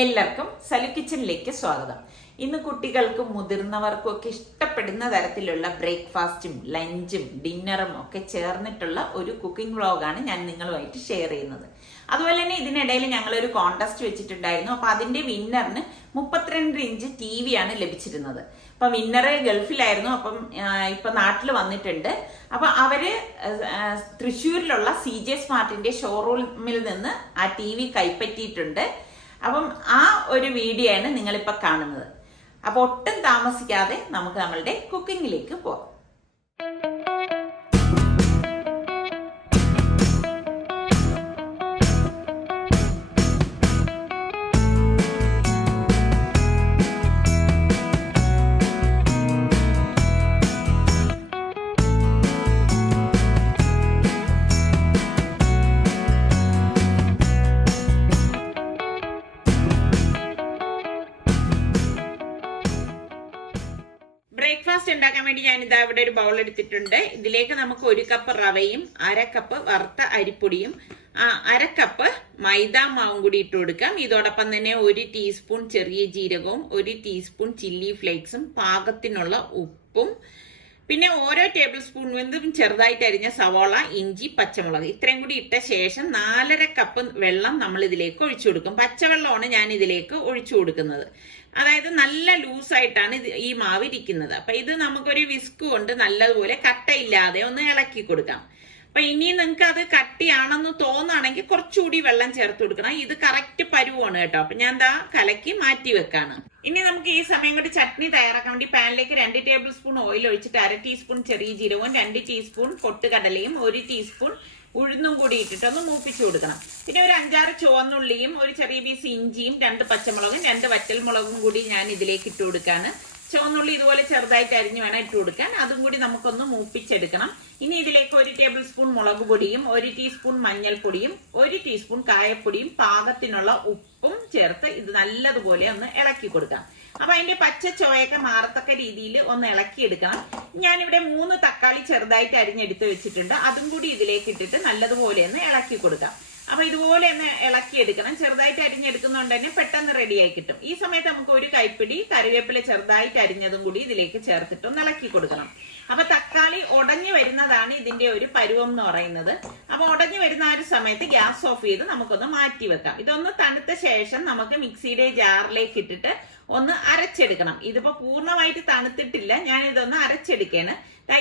എല്ലാവർക്കും സലു കിച്ചണിലേക്ക് സ്വാഗതം. ഇന്ന് കുട്ടികൾക്കും മുതിർന്നവർക്കും ഒക്കെ ഇഷ്ടപ്പെടുന്ന തരത്തിലുള്ള ബ്രേക്ക്ഫാസ്റ്റും ലഞ്ചും ഡിന്നറും ഒക്കെ ചേർന്നിട്ടുള്ള ഒരു കുക്കിംഗ് വ്ളോഗാണ് ഞാൻ നിങ്ങളുമായിട്ട് ഷെയർ ചെയ്യുന്നത്. അതുപോലെ തന്നെ ഇതിനിടയിൽ ഞങ്ങളൊരു കോൺടെസ്റ്റ് വെച്ചിട്ടുണ്ടായിരുന്നു. അപ്പൊ അതിന്റെ വിന്നറിന് 32 ഇഞ്ച് TV ആണ് ലഭിച്ചിരുന്നത്. അപ്പൊ വിന്നറ് ഗൾഫിലായിരുന്നു. അപ്പം ഇപ്പൊ നാട്ടിൽ വന്നിട്ടുണ്ട്. അപ്പൊ അവര് തൃശ്ശൂരിലുള്ള CJ സ്മാർട്ടിന്റെ ഷോറൂമിൽ നിന്ന് ആ TV കൈപ്പറ്റിയിട്ടുണ്ട്. അപ്പം ആ ഒരു വീഡിയോ ആണ് നിങ്ങളിപ്പോൾ കാണുന്നത്. അപ്പോൾ ഒട്ടും താമസിക്കാതെ നമുക്ക് നമ്മളുടെ കുക്കിങ്ങിലേക്ക് പോകാം. ബ്രേക്ക്ഫാസ്റ്റ് ഉണ്ടാക്കാൻ വേണ്ടി ഞാനിതാ ഇവിടെ ഒരു ബൗൾ എടുത്തിട്ടുണ്ട്. ഇതിലേക്ക് നമുക്ക് 1 കപ്പ് റവയും 1/2 കപ്പ് വറുത്ത അരിപ്പൊടിയും 1/2 കപ്പ് മൈദാ മാവും കൂടി ഇട്ട് കൊടുക്കാം. ഇതോടൊപ്പം തന്നെ 1 ടീസ്പൂൺ ചെറിയ ജീരകവും 1 ടീസ്പൂൺ ചില്ലി ഫ്ലേക്സും പാകത്തിനുള്ള ഉപ്പും പിന്നെ ഓരോ ടേബിൾ സ്പൂൺ വെന്തും ചെറുതായിട്ട് അരിഞ്ഞ സവാള, ഇഞ്ചി, പച്ചമുളക് ഇത്രയും കൂടി ഇട്ട ശേഷം 4.5 കപ്പ് വെള്ളം നമ്മൾ ഇതിലേക്ക് ഒഴിച്ചു കൊടുക്കും. പച്ചവെള്ളമാണ് ഞാൻ ഇതിലേക്ക് ഒഴിച്ചു കൊടുക്കുന്നത്. അതായത് നല്ല ലൂസായിട്ടാണ് ഈ മാവ് ഇരിക്കുന്നത്. അപ്പൊ ഇത് നമുക്കൊരു വിസ്ക് കൊണ്ട് നല്ലതുപോലെ കട്ടയില്ലാതെ ഒന്ന് ഇളക്കി കൊടുക്കാം. അപ്പൊ ഇനി നിങ്ങൾക്ക് അത് കട്ടിയാണെന്ന് തോന്നുകയാണെങ്കിൽ കുറച്ചുകൂടി വെള്ളം ചേർത്ത് കൊടുക്കണം. ഇത് കറക്റ്റ് പരുവാണ് കേട്ടോ. അപ്പൊ ഞാൻ ദാ കലക്കി മാറ്റി വെക്കാണ്. ഇനി നമുക്ക് ഈ സമയം കൊണ്ട് ചട്നി തയ്യാറാക്കാൻ വേണ്ടി പാനിലേക്ക് 2 ടേബിൾ സ്പൂൺ ഓയിൽ ഒഴിച്ചിട്ട് 1/2 ടീസ്പൂൺ ചെറിയ ജീരകവും 2 ടീസ്പൂൺ പൊട്ടുകടലയും 1 ടീസ്പൂൺ ഉഴുന്നും കൂടി ഇട്ടിട്ട് ഒന്ന് മൂപ്പിച്ചു കൊടുക്കണം. പിന്നെ ഒരു 5-6 ചുവന്നുള്ളിയും ഒരു ചെറിയ പീസ് ഇഞ്ചിയും 2 പച്ചമുളകും 2 വറ്റൽമുളകും കൂടി ഞാൻ ഇതിലേക്ക് ഇട്ട് കൊടുക്കാണ്. ചുവന്നുള്ളി ഇതുപോലെ ചെറുതായിട്ട് അരിഞ്ഞു വേണം ഇട്ട് കൊടുക്കാൻ. അതും കൂടി നമുക്കൊന്ന് മൂപ്പിച്ചെടുക്കണം. ഇനി ഇതിലേക്ക് 1 ടേബിൾ സ്പൂൺ മുളക് പൊടിയും 1 ടീസ്പൂൺ മഞ്ഞൾപ്പൊടിയും 1 ടീസ്പൂൺ കായപ്പൊടിയും പാകത്തിനുള്ള ഉപ്പും ചേർത്ത് ഇത് നല്ലതുപോലെ ഒന്ന് ഇളക്കി കൊടുക്കാം. അപ്പൊ അതിന്റെ പച്ച ചുവയൊക്കെ മാറത്തക്ക രീതിയിൽ ഒന്ന് ഇളക്കിയെടുക്കണം. ഞാനിവിടെ 3 തക്കാളി ചെറുതായിട്ട് അരിഞ്ഞെടുത്ത് വെച്ചിട്ടുണ്ട്. അതും കൂടി ഇതിലേക്ക് ഇട്ടിട്ട് നല്ലതുപോലെ ഒന്ന് ഇളക്കി കൊടുക്കാം. അപ്പൊ ഇതുപോലെ ഒന്ന് ഇളക്കിയെടുക്കണം. ചെറുതായിട്ട് അരിഞ്ഞെടുക്കുന്നതുകൊണ്ട് തന്നെ പെട്ടെന്ന് റെഡിയായി കിട്ടും. ഈ സമയത്ത് നമുക്ക് 1 കൈപ്പിടി കറിവേപ്പില ചെറുതായിട്ട് അരിഞ്ഞതും കൂടി ഇതിലേക്ക് ചേർത്തിട്ട് ഒന്ന് ഇളക്കി കൊടുക്കണം. അപ്പൊ തക്കാളി ഉടഞ്ഞു വരുന്നതാണ് ഇതിന്റെ ഒരു പരുവം എന്ന് പറയുന്നത്. അപ്പൊ ഉടഞ്ഞു വരുന്ന ആ ഒരു സമയത്ത് ഗ്യാസ് ഓഫ് ചെയ്ത് നമുക്കൊന്ന് മാറ്റി വെക്കാം. ഇതൊന്ന് തണുത്ത ശേഷം നമുക്ക് മിക്സിയുടെ ജാറിലേക്ക് ഇട്ടിട്ട് ഒന്ന് അരച്ചെടുക്കണം. ഇതിപ്പോ പൂർണ്ണമായിട്ട് തണുത്തിട്ടില്ല. ഞാൻ ഇതൊന്ന് അരച്ചെടുക്കാണ്.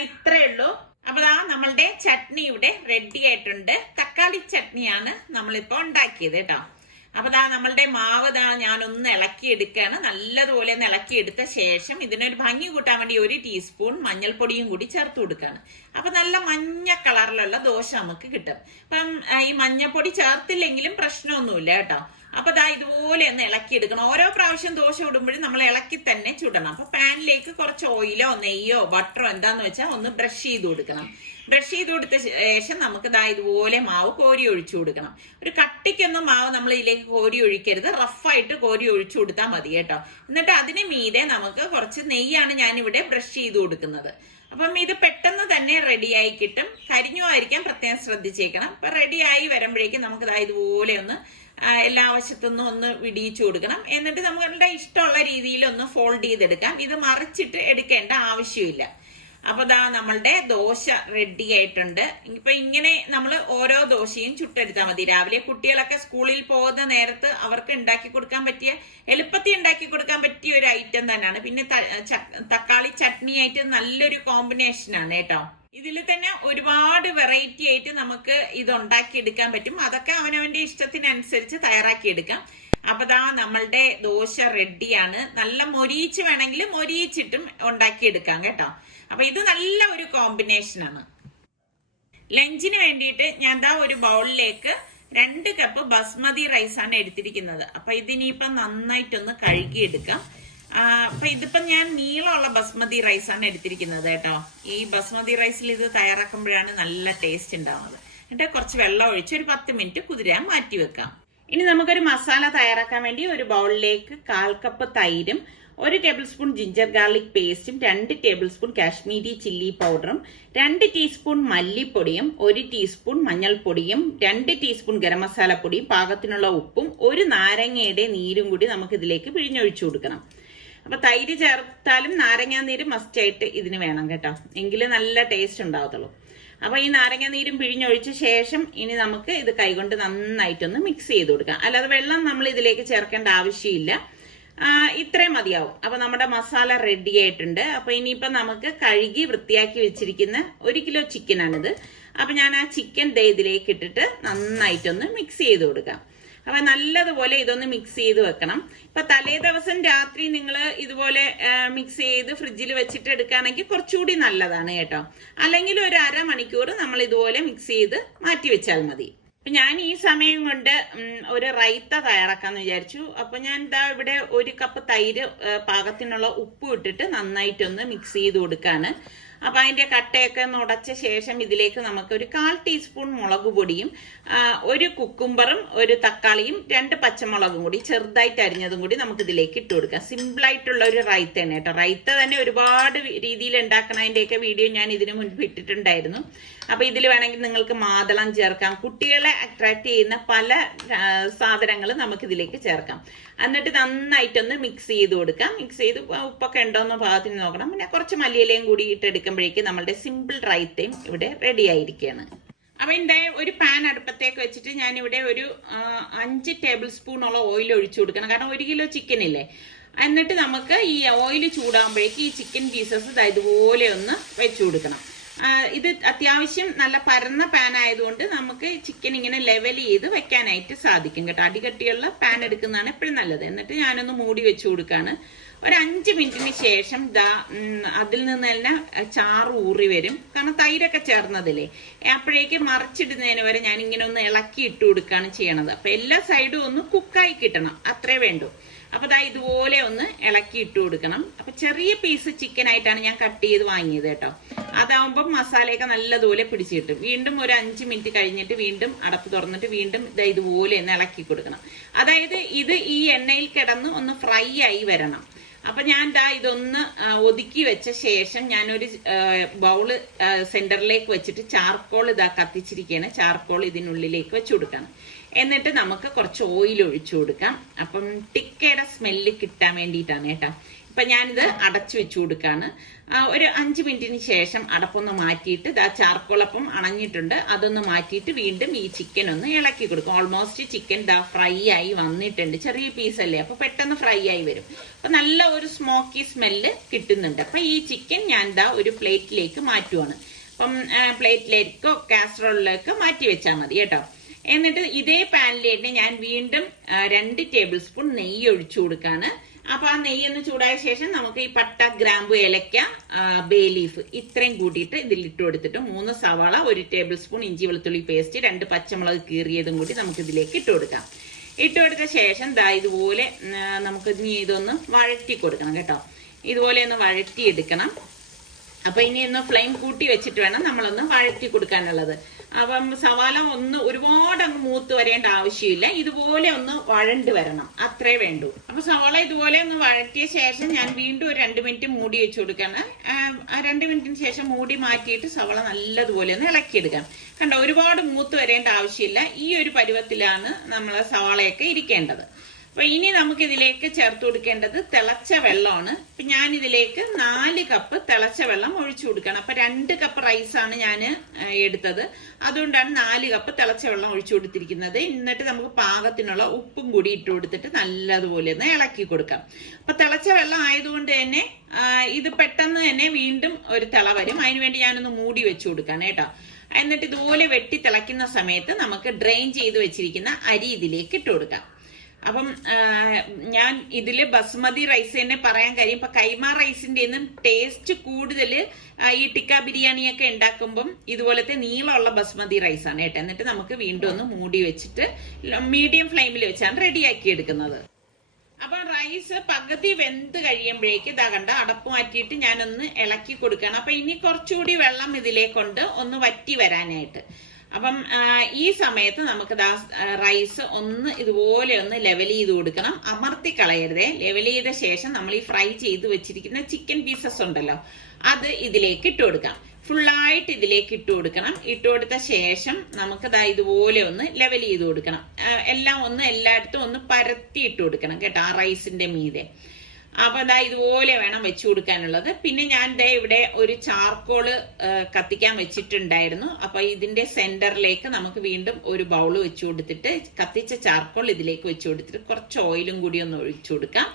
ഇത്രയേ ഉള്ളൂ. അപ്പൊ നമ്മളുടെ ചട്നി ഇവിടെ റെഡി ആയിട്ടുണ്ട്. തക്കാളി ചട്നിയാണ് നമ്മളിപ്പോ ഉണ്ടാക്കിയത് കേട്ടോ. അപ്പൊ നമ്മളുടെ മാവ് ഞാനൊന്ന് ഇളക്കിയെടുക്കുകയാണ്. നല്ലതുപോലെ ഒന്ന് ഇളക്കിയെടുത്ത ശേഷം ഇതിനൊരു ഭംഗി കൂട്ടാൻ വേണ്ടി 1 ടീസ്പൂൺ മഞ്ഞൾപ്പൊടിയും കൂടി ചേർത്ത് കൊടുക്കുകയാണ്. അപ്പൊ നല്ല മഞ്ഞ കളറിലുള്ള ദോശ നമുക്ക് കിട്ടും. അപ്പം ഈ മഞ്ഞൾപ്പൊടി ചേർത്തില്ലെങ്കിലും പ്രശ്നമൊന്നുമില്ല കേട്ടോ. അപ്പൊ ഇതുപോലെ ഒന്ന് ഇളക്കിയെടുക്കണം. ഓരോ പ്രാവശ്യം ദോശ ഇടുമ്പോഴും നമ്മൾ ഇളക്കി തന്നെ ചുടണം. അപ്പൊ പാനിലേക്ക് കുറച്ച് ഓയിലോ നെയ്യോ ബട്ടറോ എന്താന്ന് വെച്ചാൽ ഒന്ന് ബ്രഷ് ചെയ്ത് കൊടുക്കണം. ബ്രഷ് ചെയ്ത് കൊടുത്ത ശേഷം നമുക്ക് ഇതുപോലെ മാവ് കോരി ഒഴിച്ചു കൊടുക്കണം. ഒരു കട്ടിക്കൊന്നും മാവ് നമ്മൾ ഇതിലേക്ക് കോരി ഒഴിക്കരുത്. റഫായിട്ട് കോരി ഒഴിച്ചു കൊടുത്താൽ മതി കേട്ടോ. എന്നിട്ട് അതിന് മീതെ നമുക്ക് കുറച്ച് നെയ്യാണ് ഞാനിവിടെ ബ്രഷ് ചെയ്ത് കൊടുക്കുന്നത്. അപ്പം ഇത് പെട്ടെന്ന് തന്നെ റെഡിയായി കിട്ടും. കരിഞ്ഞു ആയിരിക്കാൻ പ്രത്യേകം ശ്രദ്ധിച്ചേക്കണം. അപ്പൊ റെഡിയായി വരുമ്പോഴേക്കും നമുക്ക് ഇതുപോലെ ഒന്ന് എല്ലാ വശത്തുനിന്നും ഒന്ന് വിടിയിച്ചു കൊടുക്കണം. എന്നിട്ട് നമ്മളുടെ ഇഷ്ടമുള്ള രീതിയിൽ ഒന്ന് ഫോൾഡ് ചെയ്തെടുക്കാം. ഇത് മറിച്ചിട്ട് എടുക്കേണ്ട ആവശ്യമില്ല. അപ്പൊ നമ്മളുടെ ദോശ റെഡി ആയിട്ടുണ്ട്. ഇപ്പൊ ഇങ്ങനെ നമ്മൾ ഓരോ ദോശയും ചുട്ടെടുത്താൽ മതി. രാവിലെ കുട്ടികളൊക്കെ സ്കൂളിൽ പോകുന്ന നേരത്ത് അവർക്ക് ഉണ്ടാക്കി കൊടുക്കാൻ പറ്റിയ എളുപ്പത്തിൽ ഉണ്ടാക്കി കൊടുക്കാൻ പറ്റിയ ഒരു ഐറ്റം തന്നെയാണ്. പിന്നെ തക്കാളി ചട്നി ആയിട്ട് നല്ലൊരു കോമ്പിനേഷനാണ് കേട്ടോ. ഇതിൽ തന്നെ ഒരുപാട് വെറൈറ്റി ആയിട്ട് നമുക്ക് ഇത് ഉണ്ടാക്കിയെടുക്കാൻ പറ്റും. അതൊക്കെ അവനവന്റെ ഇഷ്ടത്തിനനുസരിച്ച് തയ്യാറാക്കിയെടുക്കാം. അപ്പൊ നമ്മളുടെ ദോശ റെഡിയാണ്. നല്ല മൊരിയിച്ച് വേണമെങ്കിൽ മൊരിയിച്ചിട്ടും ഉണ്ടാക്കിയെടുക്കാം കേട്ടോ. അപ്പൊ ഇത് നല്ല ഒരു കോമ്പിനേഷനാണ്. ലഞ്ചിന് വേണ്ടിയിട്ട് ഞാൻ ഒരു ബൗളിലേക്ക് 2 കപ്പ് ബസ്മതി റൈസാണ് എടുത്തിരിക്കുന്നത്. അപ്പൊ ഇതിനിപ്പോ നന്നായിട്ടൊന്ന് കഴുകിയെടുക്കാം. അപ്പൊ ഇതിപ്പോ ഞാൻ നീളമുള്ള ബസ്മതി റൈസാണ് എടുത്തിരിക്കുന്നത് കേട്ടോ. ഈ ബസ്മതി റൈസിൽ ഇത് തയ്യാറാക്കുമ്പോഴാണ് നല്ല ടേസ്റ്റ് ഉണ്ടാവുന്നത്. എന്നിട്ട് കുറച്ച് വെള്ളം ഒഴിച്ച് ഒരു 10 മിനിറ്റ് കുതിരാൻ മാറ്റി വെക്കാം. ഇനി നമുക്കൊരു മസാല തയ്യാറാക്കാൻ വേണ്ടി ഒരു ബൗളിലേക്ക് 1/4 കപ്പ് തൈരും 1 ടേബിൾ സ്പൂൺ ജിഞ്ചർ ഗാർലിക് പേസ്റ്റും 2 ടേബിൾ സ്പൂൺ കാശ്മീരി ചില്ലി പൗഡറും 2 ടീസ്പൂൺ മല്ലിപ്പൊടിയും 1 ടീസ്പൂൺ മഞ്ഞൾപ്പൊടിയും 2 ടീസ്പൂൺ ഗരം മസാലപ്പൊടിയും പാകത്തിനുള്ള ഉപ്പും 1 നാരങ്ങയുടെ നീരും കൂടി നമുക്ക് ഇതിലേക്ക് പിഴിഞ്ഞൊഴിച്ചു കൊടുക്കണം. അപ്പൊ തൈര് ചേർത്താലും നാരങ്ങാ നീര് മസ്റ്റ് ആയിട്ട് ഇതിന് വേണം കേട്ടോ, എങ്കിലേ നല്ല ടേസ്റ്റ് ഉണ്ടാവത്തുള്ളൂ. അപ്പൊ ഈ നാരങ്ങ നീരും പിഴിഞ്ഞൊഴിച്ച ശേഷം ഇനി നമുക്ക് ഇത് കൈകൊണ്ട് നന്നായിട്ടൊന്ന് മിക്സ് ചെയ്ത് കൊടുക്കാം. അല്ലാതെ വെള്ളം നമ്മൾ ഇതിലേക്ക് ചേർക്കേണ്ട ആവശ്യമില്ല, ഇത്രയും മതിയാവും. അപ്പൊ നമ്മുടെ മസാല റെഡി ആയിട്ടുണ്ട്. അപ്പൊ ഇനിയിപ്പോ നമുക്ക് കഴുകി വൃത്തിയാക്കി വെച്ചിരിക്കുന്ന 1 കിലോ ചിക്കനാണിത്. അപ്പൊ ഞാൻ ആ ചിക്കൻ ഇതിലേക്ക് ഇട്ടിട്ട് നന്നായിട്ടൊന്ന് മിക്സ് ചെയ്ത് കൊടുക്കാം. അപ്പൊ നല്ലതുപോലെ ഇതൊന്ന് മിക്സ് ചെയ്ത് വെക്കണം. ഇപ്പൊ തലേ ദിവസം രാത്രി നിങ്ങൾ ഇതുപോലെ മിക്സ് ചെയ്ത് ഫ്രിഡ്ജിൽ വെച്ചിട്ട് എടുക്കുകയാണെങ്കിൽ കുറച്ചുകൂടി നല്ലതാണ് കേട്ടോ. അല്ലെങ്കിൽ ഒരു അരമണിക്കൂർ നമ്മൾ ഇതുപോലെ മിക്സ് ചെയ്ത് മാറ്റി വെച്ചാൽ മതി. അപ്പൊ ഞാൻ ഈ സമയം കൊണ്ട് ഒരു റൈത്ത തയ്യാറാക്കാന്ന് വിചാരിച്ചു. അപ്പൊ ഞാൻ ഇവിടെ 1 കപ്പ് തൈര് പാകത്തിനുള്ള ഉപ്പ് ഇട്ടിട്ട് നന്നായിട്ടൊന്ന് മിക്സ് ചെയ്ത് കൊടുക്കാണ്. അപ്പൊ അതിന്റെ കട്ടയൊക്കെ ഒന്ന് ഉടച്ച ശേഷം ഇതിലേക്ക് നമുക്ക് ഒരു 1/4 ടീസ്പൂൺ മുളക് പൊടിയും 1 കുക്കുംബറും 1 തക്കാളിയും 2 പച്ചമുളകും കൂടി ചെറുതായിട്ട് അരിഞ്ഞതും കൂടി നമുക്ക് ഇതിലേക്ക് ഇട്ട് കൊടുക്കാം. സിമ്പിൾ ആയിട്ടുള്ള ഒരു റൈത്ത തന്നെ കേട്ടോ. റൈത്ത തന്നെ ഒരുപാട് രീതിയിൽ ഉണ്ടാക്കണതിന്റെയൊക്കെ വീഡിയോ ഞാൻ ഇതിനു മുൻപ് ഇട്ടിട്ടുണ്ടായിരുന്നു. അപ്പൊ ഇതിൽ വേണമെങ്കിൽ നിങ്ങൾക്ക് മാതളം ചേർക്കാം. കുട്ടികളെ അട്രാക്ട് ചെയ്യുന്ന പല സാധനങ്ങൾ നമുക്ക് ഇതിലേക്ക് ചേർക്കാം. എന്നിട്ട് നന്നായിട്ടൊന്ന് മിക്സ് ചെയ്ത് കൊടുക്കാം. മിക്സ് ചെയ്ത് ഉപ്പൊക്കെ ഉണ്ടോന്ന് പാകത്തിന് നോക്കണം. പിന്നെ കുറച്ച് മല്ലിയിലയും കൂടി ഇട്ടെടുക്കുമ്പോഴേക്കും നമ്മളുടെ സിമ്പിൾ റൈത്തയും ഇവിടെ റെഡി ആയിരിക്കുകയാണ്. അപ്പൊ ഒരു പാൻ അടുപ്പത്തേക്ക് വെച്ചിട്ട് ഞാൻ ഇവിടെ ഒരു 5 ടേബിൾ സ്പൂണോളം ഓയിൽ ഒഴിച്ചു കൊടുക്കണം. കാരണം 1 കിലോ ചിക്കൻ ഇല്ലേ. എന്നിട്ട് നമുക്ക് ഈ ഓയിൽ ചൂടാകുമ്പോഴേക്ക് ഈ ചിക്കൻ പീസസ് ഇതുപോലെ ഒന്ന് വെച്ചു കൊടുക്കണം. ഇത് അത്യാവശ്യം നല്ല പരന്ന പാൻ ആയതുകൊണ്ട് നമുക്ക് ചിക്കൻ ഇങ്ങനെ ലെവൽ ചെയ്ത് വെക്കാനായിട്ട് സാധിക്കും കേട്ടോ. അടികട്ടിയുള്ള പാൻ എടുക്കുന്നതാണ് എപ്പോഴും നല്ലത്. എന്നിട്ട് ഞാനൊന്ന് മൂടി വെച്ചു കൊടുക്കാണ്. ഒരു 5 മിനിറ്റിന് ശേഷം അതിൽ നിന്ന് തന്നെ ചാറ് ഊറി വരും. കാരണം തൈരൊക്കെ ചേർന്നതില്ലേ. അപ്പോഴേക്ക് മറിച്ചിടുന്നതിന് വരെ ഞാൻ ഇങ്ങനെ ഒന്ന് ഇളക്കി ഇട്ട് കൊടുക്കുകയാണ് ചെയ്യണത്. അപ്പൊ എല്ലാ സൈഡും ഒന്ന് കുക്കായി കിട്ടണം, അത്രേ വേണ്ടൂ. അപ്പൊ ഇതുപോലെ ഒന്ന് ഇളക്കി ഇട്ട് കൊടുക്കണം. അപ്പൊ ചെറിയ പീസ് ചിക്കൻ ആയിട്ടാണ് ഞാൻ കട്ട് ചെയ്ത് വാങ്ങിയത് കേട്ടോ. അതാവുമ്പം മസാലയൊക്കെ നല്ലതുപോലെ പിടിച്ചു കിട്ടും. വീണ്ടും ഒരു 5 മിനിറ്റ് കഴിഞ്ഞിട്ട് വീണ്ടും അടപ്പ് തുറന്നിട്ട് വീണ്ടും ഇതുപോലെ ഒന്ന് ഇളക്കി കൊടുക്കണം. അതായത് ഇത് ഈ എണ്ണയിൽ കിടന്ന് ഒന്ന് ഫ്രൈ ആയി വരണം. അപ്പൊ ഞാൻ ഇതൊന്ന് ഒതുക്കി വെച്ച ശേഷം ഞാനൊരു ബൗള് സെന്ററിലേക്ക് വെച്ചിട്ട് ചാർക്കോൾ കത്തിച്ചിരിക്കുകയാണ്. ചാർക്കോൾ ഇതിനുള്ളിലേക്ക് വെച്ചു കൊടുക്കണം. എന്നിട്ട് നമുക്ക് കുറച്ച് ഓയിൽ ഒഴിച്ചു കൊടുക്കാം. അപ്പം ടിക്കയുടെ സ്മെല്ല് കിട്ടാൻ വേണ്ടിയിട്ടാണ് കേട്ടോ. ഇപ്പൊ ഞാനിത് അടച്ചു വെച്ചു കൊടുക്കാണ്. ഒരു 5 മിനിറ്റിന് ശേഷം അടപ്പൊന്ന് മാറ്റിയിട്ട് ചാർക്കോളപ്പം അണഞ്ഞിട്ടുണ്ട്, അതൊന്ന് മാറ്റിയിട്ട് വീണ്ടും ഈ ചിക്കൻ ഒന്ന് ഇളക്കി കൊടുക്കും. ഓൾമോസ്റ്റ് ചിക്കൻ ഫ്രൈ ആയി വന്നിട്ടുണ്ട്. ചെറിയ പീസല്ലേ, അപ്പൊ പെട്ടെന്ന് ഫ്രൈ ആയി വരും. അപ്പൊ നല്ല ഒരു സ്മോക്കി സ്മെല്ല് കിട്ടുന്നുണ്ട്. അപ്പൊ ഈ ചിക്കൻ ഞാൻ ഒരു പ്ലേറ്റിലേക്ക് മാറ്റുവാണ്. അപ്പം പ്ലേറ്റിലേക്കോ കാസറോളിലേക്കോ മാറ്റി വെച്ചാൽ മതി കേട്ടോ. എന്നിട്ട് ഇതേ പാനിലേക്ക് ഞാൻ വീണ്ടും 2 ടേബിൾ സ്പൂൺ നെയ്യ് ഒഴിച്ചു കൊടുക്കാണ്. അപ്പൊ ആ നെയ്യൊന്ന് ചൂടായ ശേഷം നമുക്ക് ഈ പട്ട, ഗ്രാമ്പു, ഏലക്ക, ബേ ലീഫ് ഇത്രയും കൂട്ടിയിട്ട് ഇതിലിട്ട് കൊടുത്തിട്ട് 3 സവാള, 1 ടേബിൾ സ്പൂൺ ഇഞ്ചി വെളുത്തുള്ളി പേസ്റ്റ്, 2 പച്ചമുളക് കീറിയതും കൂടി നമുക്ക് ഇതിലേക്ക് ഇട്ട് കൊടുക്കാം. ഇട്ട് കൊടുത്ത ശേഷം ഇതുപോലെ നമുക്ക് ഇതൊന്ന് വഴറ്റി കൊടുക്കണം കേട്ടോ. ഇതുപോലെ ഒന്ന് വഴറ്റി എടുക്കണം. അപ്പൊ ഇനി ഒന്ന് ഫ്ലെയിം കൂട്ടി വെച്ചിട്ട് വേണം നമ്മളൊന്ന് വഴറ്റി കൊടുക്കാനുള്ളത്. അപ്പം സവാള ഒന്ന് ഒരുപാട് അങ്ങ് മൂത്ത് വരേണ്ട ആവശ്യമില്ല, ഇതുപോലെ ഒന്ന് വഴണ്ട് വരണം, അത്രേ വേണ്ടൂ. അപ്പൊ സവാള ഇതുപോലെ ഒന്ന് വഴറ്റിയ ശേഷം ഞാൻ വീണ്ടും ഒരു 2 മിനിറ്റ് മൂടി വെച്ച് കൊടുക്കാണ്. 2 മിനിറ്റിന് ശേഷം മൂടി മാറ്റിയിട്ട് സവാള നല്ലതുപോലെ ഒന്ന് ഇളക്കിയെടുക്കാം. കണ്ടോ, ഒരുപാട് മൂത്ത് വരേണ്ട ആവശ്യമില്ല. ഈ ഒരു പരുവത്തിലാണ് നമ്മളെ സവാളയൊക്കെ ഇരിക്കേണ്ടത്. അപ്പൊ ഇനി നമുക്ക് ഇതിലേക്ക് ചേർത്ത് കൊടുക്കേണ്ടത് തിളച്ച വെള്ളമാണ്. അപ്പൊ ഞാൻ ഇതിലേക്ക് 4 കപ്പ് തിളച്ച വെള്ളം ഒഴിച്ചു കൊടുക്കണം. അപ്പൊ 2 കപ്പ് റൈസാണ് ഞാൻ എടുത്തത്, അതുകൊണ്ടാണ് 4 കപ്പ് തിളച്ച വെള്ളം ഒഴിച്ചു കൊടുത്തിരിക്കുന്നത്. എന്നിട്ട് നമുക്ക് പാകത്തിനുള്ള ഉപ്പും കൂടി ഇട്ട് കൊടുത്തിട്ട് നല്ലതുപോലെ ഒന്ന് ഇളക്കി കൊടുക്കാം. അപ്പൊ തിളച്ച വെള്ളം ആയതുകൊണ്ട് തന്നെ ഇത് പെട്ടെന്ന് തന്നെ വീണ്ടും ഒരു തിള വരും. അതിനുവേണ്ടി ഞാനൊന്ന് മൂടി വെച്ചു കൊടുക്കാണ് കേട്ടോ. എന്നിട്ട് ഇതുപോലെ വെട്ടി തിളയ്ക്കുന്ന സമയത്ത് നമുക്ക് ഡ്രെയിൻ ചെയ്ത് വെച്ചിരിക്കുന്ന അരി ഇതിലേക്ക് ഇട്ട് കൊടുക്കാം. അപ്പം ഞാൻ ഇതില് ബസ്മതി റൈസ് തന്നെ പറയാൻ കാര്യം, ഇപ്പൊ കൈമ റൈസിന്റെ ടേസ്റ്റ് കൂടുതൽ ഈ ടിക്ക ബിരിയാണിയൊക്കെ ഉണ്ടാക്കുമ്പം ഇതുപോലത്തെ നീളമുള്ള ബസ്മതി റൈസാണ് കേട്ടോ. എന്നിട്ട് നമുക്ക് വീണ്ടും ഒന്ന് മൂടി വെച്ചിട്ട് മീഡിയം ഫ്ലെയിമിൽ വെച്ചാണ് റെഡിയാക്കി എടുക്കുന്നത്. അപ്പൊ റൈസ് പകുതി വെന്ത് കഴിയുമ്പോഴേക്ക് കണ്ട അടപ്പ് മാറ്റിയിട്ട് ഞാനൊന്ന് ഇളക്കി കൊടുക്കണം. അപ്പൊ ഇനി കുറച്ചുകൂടി വെള്ളം ഇതിലേക്കുണ്ട് ഒന്ന് വറ്റി വരാനായിട്ട്. അപ്പം ഈ സമയത്ത് നമുക്ക് റൈസ് ഒന്ന് ഇതുപോലെ ഒന്ന് ലെവൽ ചെയ്ത് കൊടുക്കണം. അമർത്തി കളയരുതേ. ലെവൽ ചെയ്ത ശേഷം നമ്മൾ ഈ ഫ്രൈ ചെയ്ത് വെച്ചിരിക്കുന്ന ചിക്കൻ പീസസ് ഉണ്ടല്ലോ, അത് ഇതിലേക്ക് ഇട്ട് കൊടുക്കാം. ഫുള്ളായിട്ട് ഇതിലേക്ക് ഇട്ട് കൊടുക്കണം. ഇട്ട് കൊടുത്ത ശേഷം നമുക്ക് ഇതുപോലെ ഒന്ന് ലെവൽ ചെയ്ത് കൊടുക്കണം. എല്ലാം ഒന്ന് എല്ലായിടത്തും ഒന്ന് പരത്തി ഇട്ട് കൊടുക്കണം കേട്ടോ, ആ റൈസിന്റെ മീതെ. അപ്പൊ ഇതുപോലെ വേണം വെച്ചു കൊടുക്കാനുള്ളത്. പിന്നെ ഞാൻ ഇവിടെ ഒരു ചാർക്കോള് കത്തിക്കാൻ വെച്ചിട്ടുണ്ടായിരുന്നു. അപ്പൊ ഇതിന്റെ സെന്ററിലേക്ക് നമുക്ക് വീണ്ടും ഒരു ബൗള് വെച്ചു കൊടുത്തിട്ട് കത്തിച്ച ചാർക്കോൾ ഇതിലേക്ക് വെച്ചു കൊടുത്തിട്ട് കുറച്ച് ഓയിലും കൂടി ഒന്ന് ഒഴിച്ചു കൊടുക്കാം.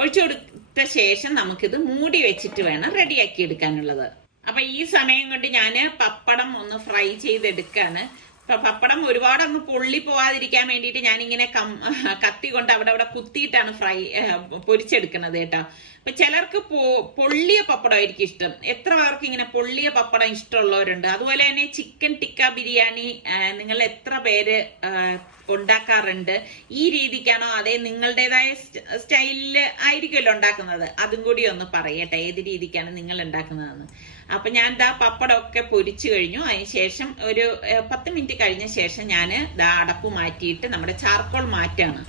ഒഴിച്ചു കൊടുത്ത ശേഷം നമുക്കിത് മൂടി വെച്ചിട്ട് വേണം റെഡിയാക്കി എടുക്കാനുള്ളത്. അപ്പൊ ഈ സമയം കൊണ്ട് ഞാൻ പപ്പടം ഒന്ന് ഫ്രൈ ചെയ്തെടുക്കാണ്. ഇപ്പൊ പപ്പടം ഒരുപാടൊന്ന് പൊള്ളി പോവാതിരിക്കാൻ വേണ്ടിയിട്ട് ഞാനിങ്ങനെ കത്തി കൊണ്ട് അവിടെ കുത്തിയിട്ടാണ് പൊരിച്ചെടുക്കുന്നത് കേട്ടോ. അപ്പൊ ചിലർക്ക് പൊള്ളിയ പപ്പടമായിരിക്കും ഇഷ്ടം. എത്ര പേർക്ക് ഇങ്ങനെ പൊള്ളിയ പപ്പടം ഇഷ്ടമുള്ളവരുണ്ട്. അതുപോലെ തന്നെ ചിക്കൻ ടിക്ക ബിരിയാണി നിങ്ങൾ എത്ര പേര് ഉണ്ടാക്കാറുണ്ട്? ഈ രീതിക്കാണോ അതേ നിങ്ങളുടേതായ സ്റ്റൈലില് ആയിരിക്കുമല്ലോ ഉണ്ടാക്കുന്നത്? അതും കൂടി ഒന്ന് പറയട്ടെ, ഏത് രീതിക്കാണ് നിങ്ങൾ ഉണ്ടാക്കുന്നതെന്ന്. അപ്പൊ ഞാൻ പപ്പടം ഒക്കെ പൊരിച്ചു കഴിഞ്ഞു. അതിനുശേഷം ഒരു 10 മിനിറ്റ് കഴിഞ്ഞ ശേഷം ഞാൻ അടപ്പ് മാറ്റിയിട്ട് നമ്മുടെ ചാർക്കോൾ മാറ്റാണ്.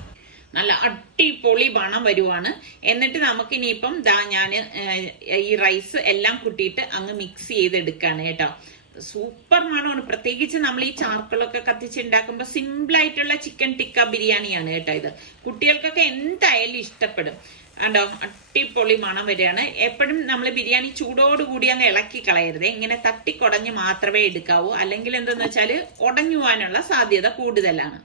നല്ല അടിപൊളി മണം വരുവാണ്. എന്നിട്ട് നമുക്ക് ഇനിയിപ്പം ഞാൻ ഈ റൈസ് എല്ലാം കൂട്ടിയിട്ട് അങ്ങ് മിക്സ് ചെയ്തെടുക്കാണ് കേട്ടോ. സൂപ്പർ മണമാണ്. പ്രത്യേകിച്ച് നമ്മൾ ഈ ചാർക്കോളൊക്കെ കത്തിച്ചുണ്ടാക്കുമ്പോൾ സിമ്പിൾ ആയിട്ടുള്ള ചിക്കൻ ടിക്ക ബിരിയാണിയാണ് കേട്ടോ ഇത്. കുട്ടികൾക്കൊക്കെ എന്തായാലും ഇഷ്ടപ്പെടും. കണ്ടോ, അടിപൊളി മണം വരികയാണ്. എപ്പോഴും നമ്മൾ ബിരിയാണി ചൂടോടുകൂടി അങ്ങ് ഇളക്കി കളയരുത്. ഇങ്ങനെ തട്ടിക്കുടഞ്ഞ് മാത്രമേ എടുക്കാവൂ. അല്ലെങ്കിൽ എന്തെന്ന് വെച്ചാല് ഉടഞ്ഞു പോകാനുള്ള സാധ്യത കൂടുതലാണ്.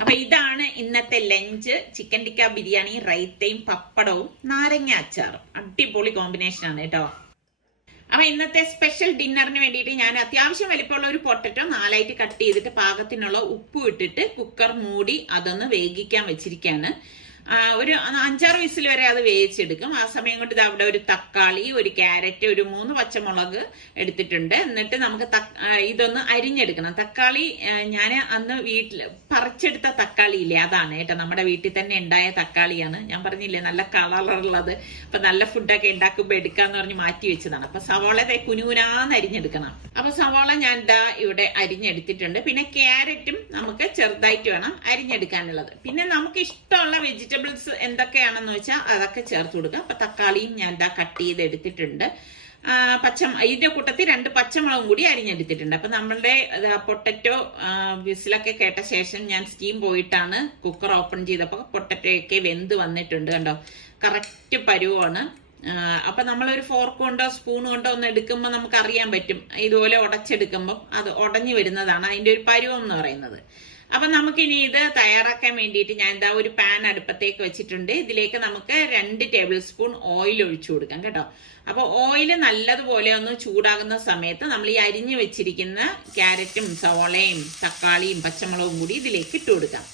അപ്പൊ ഇതാണ് ഇന്നത്തെ ലഞ്ച്. ചിക്കൻ ടിക്ക ബിരിയാണി, റൈത്തയും പപ്പടവും നാരങ്ങ അച്ചാറും. അടിപൊളി കോമ്പിനേഷൻ ആണ് കേട്ടോ. അപ്പൊ ഇന്നത്തെ സ്പെഷ്യൽ ഡിന്നറിന് വേണ്ടിയിട്ട് ഞാൻ അത്യാവശ്യം വലിപ്പമുള്ള ഒരു പൊട്ടറ്റോ 4ആയിട്ട് കട്ട് ചെയ്തിട്ട് പാകത്തിനുള്ള ഉപ്പ് ഇട്ടിട്ട് കുക്കർ മൂടി അതൊന്ന് വേവിക്കാൻ വെച്ചിരിക്കുകയാണ്. ഒരു 5-6 വിസിൽ വരെ അത് വേവിച്ചെടുക്കും. ആ സമയം കൊണ്ട് അവിടെ ഒരു തക്കാളി, ഒരു ക്യാരറ്റ്, ഒരു 3 പച്ചമുളക് എടുത്തിട്ടുണ്ട്. എന്നിട്ട് നമുക്ക് ഇതൊന്ന് അരിഞ്ഞെടുക്കണം. തക്കാളി ഞാൻ അന്ന് വീട്ടിൽ പറിച്ചെടുത്ത തക്കാളി ഇല്ലേ, അതാണ് കേട്ടോ. നമ്മുടെ വീട്ടിൽ തന്നെ ഉണ്ടായ തക്കാളിയാണ്. ഞാൻ പറഞ്ഞില്ലേ നല്ല കളറുള്ളത്. അപ്പൊ നല്ല ഫുഡൊക്കെ ഉണ്ടാക്കുമ്പോ എടുക്കാന്ന് പറഞ്ഞ് മാറ്റി വെച്ചതാണ്. അപ്പൊ സവാള കുനുകുനാന്ന് അരിഞ്ഞെടുക്കണം. അപ്പൊ സവാള ഞാൻ ഇവിടെ അരിഞ്ഞെടുത്തിട്ടുണ്ട്. പിന്നെ ക്യാരറ്റും നമുക്ക് ചെറുതായിട്ട് വേണം അരിഞ്ഞെടുക്കാനുള്ളത്. പിന്നെ നമുക്ക് ഇഷ്ടമുള്ള വെജിറ്റബിൾസ് എന്തൊക്കെയാണെന്ന് വെച്ചാൽ അതൊക്കെ ചേർത്ത് കൊടുക്കുക. അപ്പൊ തക്കാളിയും ഞാൻ കട്ട് ചെയ്ത് എടുത്തിട്ടുണ്ട്. ഇതിന്റെ കൂട്ടത്തിൽ 2 പച്ചമുളകും കൂടി അരിഞ്ഞെടുത്തിട്ടുണ്ട്. അപ്പൊ നമ്മളുടെ പൊട്ടറ്റോ വിസിലൊക്കെ കേട്ട ശേഷം ഞാൻ സ്റ്റീം പോയിട്ടാണ് കുക്കർ ഓപ്പൺ ചെയ്തപ്പോ പൊട്ടറ്റോ ഒക്കെ വെന്ത് വന്നിട്ടുണ്ട്. കണ്ടോ, കറക്റ്റ് പരുവാണ്. അപ്പൊ നമ്മളൊരു ഫോർക്ക് കൊണ്ടോ സ്പൂൺ കൊണ്ടോ ഒന്ന് എടുക്കുമ്പോൾ നമുക്ക് അറിയാൻ പറ്റും. ഇതുപോലെ ഉടച്ചെടുക്കുമ്പോൾ അത് ഉടഞ്ഞു വരുന്നതാണ് അതിന്റെ ഒരു പരുവം എന്ന് പറയുന്നത്. അപ്പൊ നമുക്കിനി ഇത് തയ്യാറാക്കാൻ വേണ്ടിയിട്ട് ഞാൻ ഒരു പാൻ അടുപ്പത്തേക്ക് വെച്ചിട്ടുണ്ട്. ഇതിലേക്ക് നമുക്ക് 2 ടേബിൾ സ്പൂൺ ഓയിൽ ഒഴിച്ചു കൊടുക്കാം കേട്ടോ. അപ്പൊ ഓയിൽ നല്ലതുപോലെ ഒന്ന് ചൂടാകുന്ന സമയത്ത് നമ്മൾ ഈ അരിഞ്ഞു വെച്ചിരിക്കുന്ന ക്യാരറ്റും സവോളയും തക്കാളിയും പച്ചമുളകും കൂടി ഇതിലേക്ക് ഇട്ട് കൊടുക്കാം.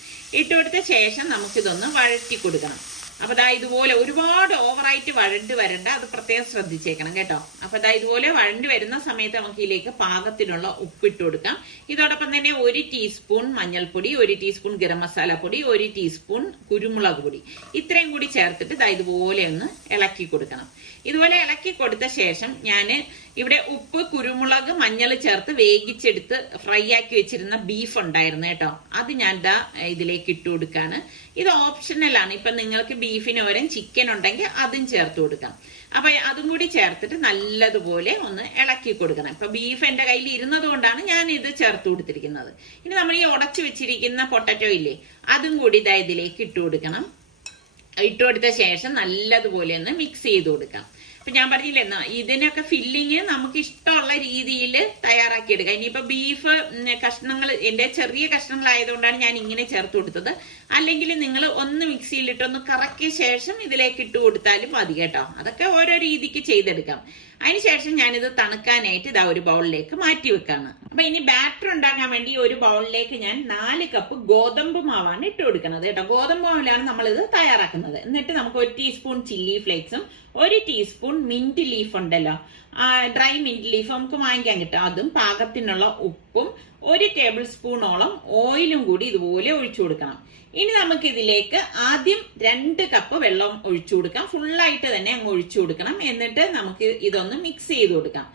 ഇട്ട് കൊടുത്ത ശേഷം നമുക്കിതൊന്ന് വഴറ്റി കൊടുക്കണം. അപ്പൊ ഇതുപോലെ ഒരുപാട് ഓവറായിട്ട് വഴണ്ട് വരണ്ട, അത് പ്രത്യേകം ശ്രദ്ധിച്ചേക്കണം കേട്ടോ. അപ്പൊ ഇതുപോലെ വഴണ്ട് വരുന്ന സമയത്ത് നമുക്ക് ഇതിലേക്ക് പാകത്തിനുള്ള ഉപ്പിട്ട് കൊടുക്കാം. ഇതോടൊപ്പം തന്നെ 1 ടീസ്പൂൺ മഞ്ഞൾപ്പൊടി, 1 ടീസ്പൂൺ ഗരം മസാല പൊടി, 1 ടീസ്പൂൺ കുരുമുളക് പൊടി, ഇത്രയും കൂടി ചേർത്തിട്ട് ഇതുപോലെ ഒന്ന് ഇളക്കി കൊടുക്കണം. ഇതുപോലെ ഇളക്കി കൊടുത്ത ശേഷം ഞാൻ ഇവിടെ ഉപ്പ്, കുരുമുളക്, മഞ്ഞൾ ചേർത്ത് വേവിച്ചെടുത്ത് ഫ്രൈ ആക്കി വെച്ചിരുന്ന ബീഫ് ഉണ്ടായിരുന്നു കേട്ടോ. അത് ഞാൻ ഇതിലേക്ക് ഇട്ട് കൊടുക്കാണ്. ഇത് ഓപ്ഷണലാണ്. ഇപ്പൊ നിങ്ങൾക്ക് ബീഫിന് പകരം ചിക്കൻ ഉണ്ടെങ്കിൽ അതും ചേർത്ത് കൊടുക്കാം. അപ്പൊ അതും കൂടി ചേർത്തിട്ട് നല്ലതുപോലെ ഒന്ന് ഇളക്കി കൊടുക്കണം. ഇപ്പൊ ബീഫ് എന്റെ കയ്യിൽ ഇരുന്നത് കൊണ്ടാണ് ഞാൻ ഇത് ചേർത്ത് കൊടുത്തിരിക്കുന്നത്. ഇനി നമ്മൾ ഈ ഉടച്ചു വെച്ചിരിക്കുന്ന പൊട്ടറ്റോ ഇല്ലേ, അതും കൂടി ഇതിലേക്ക് ഇട്ട് കൊടുക്കണം. ഇട്ട് കൊടുത്ത ശേഷം നല്ലതുപോലെ ഒന്ന് മിക്സ് ചെയ്ത് കൊടുക്കാം. അപ്പൊ ഞാൻ പറഞ്ഞില്ലേ, ഇതിനൊക്കെ ഫില്ലിങ് നമുക്ക് ഇഷ്ടമുള്ള രീതിയിൽ തയ്യാറാക്കി എടുക്കാം. ഇനിയിപ്പോ ബീഫ് കഷ്ണങ്ങൾ എന്റെ ചെറിയ കഷ്ണങ്ങളായതുകൊണ്ടാണ് ഞാൻ ഇങ്ങനെ ചേർത്ത് കൊടുത്തത്. അല്ലെങ്കിൽ നിങ്ങൾ ഒന്ന് മിക്സിയിലിട്ടൊന്ന് കറക്കിയ ശേഷം ഇതിലേക്ക് ഇട്ട് കൊടുത്താലും മതി കേട്ടോ. അതൊക്കെ ഓരോ രീതിക്ക് ചെയ്തെടുക്കാം. അതിനുശേഷം ഞാനിത് തണുക്കാനായിട്ട് ഒരു ബൗളിലേക്ക് മാറ്റി വെക്കാണ്. അപ്പൊ ഇനി ബാറ്റർ ഉണ്ടാക്കാൻ വേണ്ടി ഒരു ബൗളിലേക്ക് ഞാൻ 4 കപ്പ് ഗോതമ്പ് മാവാണ് ഇട്ട് കൊടുക്കുന്നത് കേട്ടോ. ഗോതമ്പ് മാവിലാണ് നമ്മൾ ഇത് തയ്യാറാക്കുന്നത്. എന്നിട്ട് നമുക്ക് 1 ടീസ്പൂൺ ചില്ലി ഫ്ലേക്സും 1 ടീസ്പൂൺ മിന്റ് ലീഫ് ഉണ്ടല്ലോ, ഡ്രൈ മിന്റ് ലീഫ് നമുക്ക് വാങ്ങിക്കാൻ കിട്ടും, അതും പാകത്തിനുള്ള ഉപ്പ് ഉപ്പും 1 ടേബിൾ സ്പൂണോളം ഓയിലും കൂടി ഇതുപോലെ ഒഴിച്ചു കൊടുക്കണം. ഇനി നമുക്ക് ഇതിലേക്ക് ആദ്യം 2 കപ്പ് വെള്ളം ഒഴിച്ചു കൊടുക്കാം. ഫുള്ളായിട്ട് തന്നെ അങ്ങ് ഒഴിച്ചു കൊടുക്കണം. എന്നിട്ട് നമുക്ക് ഇതൊന്ന് മിക്സ് ചെയ്ത് കൊടുക്കാം.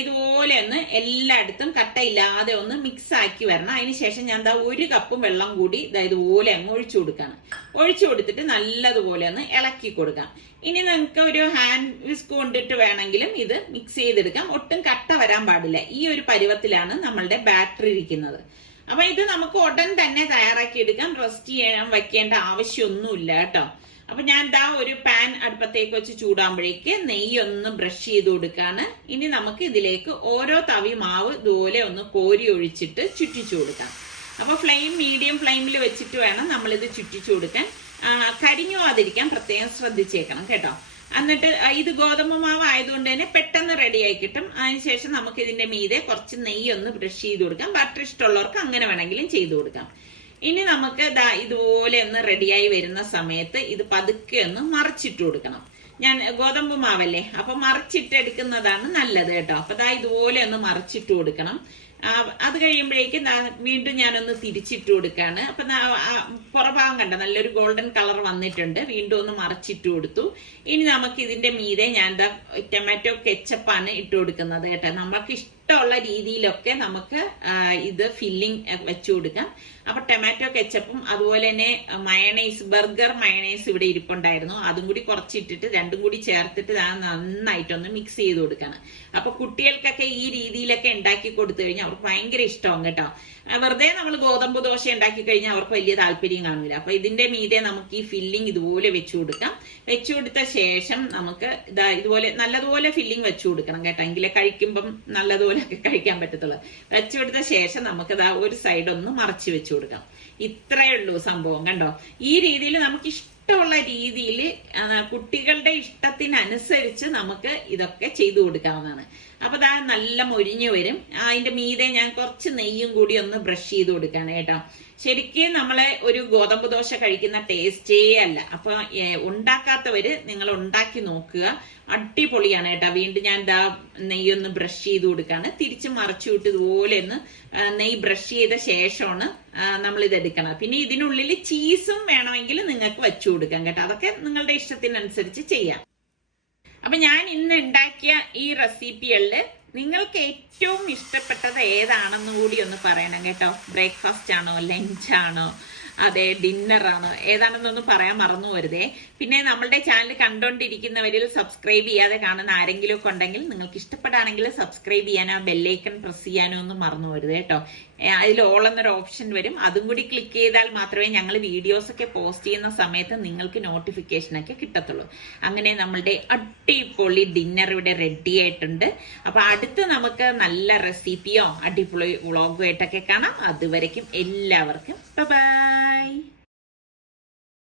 ഇതുപോലെ ഒന്ന് എല്ലായിടത്തും കട്ടയില്ലാതെ ഒന്ന് മിക്സ് ആക്കി വരണം. അതിനുശേഷം ഞാൻ 1 കപ്പ് വെള്ളം കൂടി ഇതുപോലെ അങ്ങ് ഒഴിച്ചു കൊടുക്കാണ്. ഒഴിച്ചു കൊടുത്തിട്ട് നല്ലതുപോലെ ഒന്ന് ഇളക്കി കൊടുക്കാം. ഇനി നിങ്ങൾക്ക് ഒരു ഹാൻഡ് വിസ്ക് കൊണ്ടിട്ട് വേണമെങ്കിലും ഇത് മിക്സ് ചെയ്തെടുക്കാം. ഒട്ടും കട്ട വരാൻ പാടില്ല. ഈ ഒരു പരുവത്തിലാണ് നമ്മളുടെ ബാറ്റർ ഇരിക്കുന്നത്. അപ്പൊ ഇത് നമുക്ക് ഉടൻ തന്നെ തയ്യാറാക്കി എടുക്കാം. റെസ്റ്റ് ചെയ്യാൻ വെക്കേണ്ട ആവശ്യമൊന്നുമില്ല കേട്ടോ. അപ്പൊ ഞാൻ ഒരു പാൻ അടുപ്പത്തേക്ക് വെച്ച് ചൂടാകുമ്പോഴേക്ക് നെയ്യൊന്ന് ബ്രഷ് ചെയ്ത് കൊടുക്കാണ്. ഇനി നമുക്ക് ഇതിലേക്ക് ഓരോ തവി മാവ് ഇതുപോലെ ഒന്ന് കോരി ഒഴിച്ചിട്ട് ചുറ്റിച്ചു കൊടുക്കാം. അപ്പൊ ഫ്ലെയിം മീഡിയം ഫ്ലെയിമിൽ വെച്ചിട്ട് വേണം നമ്മളിത് ചുറ്റിച്ചു കൊടുക്കാൻ. കരിഞ്ഞു പോകാതിരിക്കാൻ പ്രത്യേകം ശ്രദ്ധിച്ചേക്കണം കേട്ടോ. എന്നിട്ട് ഇത് ഗോതമ്പ് മാവ് ആയതുകൊണ്ട് തന്നെ പെട്ടെന്ന് റെഡി ആയി കിട്ടും. അതിനുശേഷം നമുക്ക് ഇതിന്റെ മീതെ കുറച്ച് നെയ്യൊന്ന് ബ്രഷ് ചെയ്ത് കൊടുക്കാം. ബട്ടർ ഇഷ്ടമുള്ളവർക്ക് അങ്ങനെ വേണമെങ്കിലും ചെയ്തു കൊടുക്കാം. ഇനി നമുക്ക് ഇതുപോലെ ഒന്ന് റെഡിയായി വരുന്ന സമയത്ത് ഇത് പതുക്കെ ഒന്ന് മറിച്ചിട്ട് കൊടുക്കണം. ഞാൻ ഗോതമ്പ് മാവല്ലേ, അപ്പൊ മറിച്ചിട്ടെടുക്കുന്നതാണ് നല്ലത് കേട്ടോ. അപ്പൊ ഇതുപോലെ ഒന്ന് മറിച്ചിട്ട് കൊടുക്കണം. അത് കഴിയുമ്പോഴേക്കും വീണ്ടും ഞാനൊന്ന് തിരിച്ചിട്ട് കൊടുക്കാണ്. അപ്പൊ പുറഭാഗം കണ്ട നല്ലൊരു ഗോൾഡൻ കളർ വന്നിട്ടുണ്ട്. വീണ്ടും ഒന്ന് മറിച്ചിട്ട് കൊടുത്തു. ഇനി നമുക്ക് ഇതിന്റെ മീതെ ഞാൻ ടൊമാറ്റോ കെച്ചപ്പാണ് ഇട്ട് കൊടുക്കുന്നത് കേട്ടോ. നമുക്ക് ഇഷ്ടമുള്ള രീതിയിലൊക്കെ നമുക്ക് ഇത് ഫില്ലിംഗ് വെച്ചു കൊടുക്കാം. അപ്പൊ ടൊമാറ്റോ കെച്ചപ്പും അതുപോലെ തന്നെ മയണൈസ്, ബർഗർ മയണൈസ് ഇവിടെ ഇരിപ്പുണ്ടായിരുന്നു. അതും കൂടി കുറച്ചിട്ടിട്ട് രണ്ടും കൂടി ചേർത്തിട്ട് നന്നായിട്ടൊന്ന് മിക്സ് ചെയ്ത് കൊടുക്കണം. അപ്പൊ കുട്ടികൾക്കൊക്കെ ഈ രീതിയിലൊക്കെ ഉണ്ടാക്കി കൊടുത്തു കഴിഞ്ഞാൽ അവർക്ക് ഭയങ്കര ഇഷ്ടമാവും കേട്ടോ. വെറുതെ നമ്മൾ ഗോതമ്പ് ദോശ ഉണ്ടാക്കി കഴിഞ്ഞാൽ അവർക്ക് വലിയ താല്പര്യം കാണില്ല. അപ്പൊ ഇതിന്റെ മീതെ നമുക്ക് ഈ ഫില്ലിംഗ് ഇതുപോലെ വെച്ചു കൊടുക്കാം. വെച്ചു കൊടുത്ത ശേഷം നമുക്ക് ഇതുപോലെ നല്ലതുപോലെ ഫില്ലിംഗ് വെച്ചു കൊടുക്കണം കേട്ടോ. എങ്കിലേ കഴിക്കുമ്പം നല്ലതുപോലെ കഴിക്കാൻ പറ്റത്തുള്ളൂ. വെച്ചു കൊടുത്ത ശേഷം നമുക്ക് ഒരു സൈഡ് ഒന്ന് മറച്ചു വെച്ചു കൊടുക്കാം. ഇത്രയേ ഉള്ളൂ സംഭവം കണ്ടോ. ഈ രീതിയിൽ നമുക്ക് ഇഷ്ടമുള്ള രീതിയിൽ കുട്ടികളുടെ ഇഷ്ടത്തിനനുസരിച്ച് നമുക്ക് ഇതൊക്കെ ചെയ്തു കൊടുക്കാവുന്നതാണ്. അപ്പൊ നല്ല മൊരിഞ്ഞു വരും. അതിന്റെ മീതെ ഞാൻ കുറച്ച് നെയ്യും കൂടി ഒന്ന് ബ്രഷ് ചെയ്ത് കൊടുക്കാണ് കേട്ടോ. ശരിക്കും നമ്മളെ ഒരു ഗോതമ്പ് ദോശ കഴിക്കുന്ന ടേസ്റ്റേ അല്ല. അപ്പൊ ഉണ്ടാക്കാത്തവര് നിങ്ങൾ ഉണ്ടാക്കി നോക്കുക. അടിപൊളിയാണ് കേട്ടോ. വീണ്ടും ഞാൻ നെയ്യൊന്ന് ബ്രഷ് ചെയ്ത് കൊടുക്കാണ്. തിരിച്ച് മറച്ചു വിട്ട് ഇതുപോലെ ഒന്ന് നെയ്യ് ബ്രഷ് ചെയ്ത ശേഷമാണ് നമ്മൾ ഇത് എടുക്കണം. പിന്നെ ഇതിനുള്ളിൽ ചീസും വേണമെങ്കിൽ നിങ്ങൾക്ക് വെച്ചു കൊടുക്കാം കേട്ടോ. അതൊക്കെ നിങ്ങളുടെ ഇഷ്ടത്തിനനുസരിച്ച് ചെയ്യാം. അപ്പൊ ഞാൻ ഇന്ന് ഉണ്ടാക്കിയ ഈ റെസിപ്പികളില് നിങ്ങൾക്ക് ഏറ്റവും ഇഷ്ടപ്പെട്ടത് ഏതാണെന്ന് കൂടി ഒന്ന് പറയണം കേട്ടോ. ബ്രേക്ക്ഫാസ്റ്റ് ആണോ, ലഞ്ചാണോ, അതെ ഡിന്നറാണോ, ഏതാണെന്നൊന്ന് പറയാൻ മറന്നു വരുതേ. പിന്നെ നമ്മളുടെ ചാനൽ കണ്ടോണ്ടിരിക്കുന്നവരിൽ സബ്സ്ക്രൈബ് ചെയ്യാതെ കാണുന്ന ആരെങ്കിലും ഒക്കെ ഉണ്ടെങ്കിൽ നിങ്ങൾക്ക് ഇഷ്ടപ്പെടാണെങ്കിൽ സബ്സ്ക്രൈബ് ചെയ്യാനോ ബെല്ലൈക്കൺ പ്രസ് ചെയ്യാനോ ഒന്നും മറന്നു വരുത് കേട്ടോ. അതിൽ ഓൾ എന്നൊരു ഓപ്ഷൻ വരും. അതും കൂടി ക്ലിക്ക് ചെയ്താൽ മാത്രമേ ഞങ്ങൾ വീഡിയോസ് ഒക്കെ പോസ്റ്റ് ചെയ്യുന്ന സമയത്ത് നിങ്ങൾക്ക് നോട്ടിഫിക്കേഷൻ ഒക്കെ കിട്ടത്തുള്ളൂ. അങ്ങനെ നമ്മളുടെ അടിപൊളി ഡിന്നർ ഇവിടെ റെഡി ആയിട്ടുണ്ട്. അപ്പൊ അടുത്ത് നമുക്ക് നല്ല റെസിപ്പിയോ അടിപൊളി വ്ളോഗോ ആയിട്ടൊക്കെ കാണാം. അതുവരയ്ക്കും എല്ലാവർക്കും ബൈ.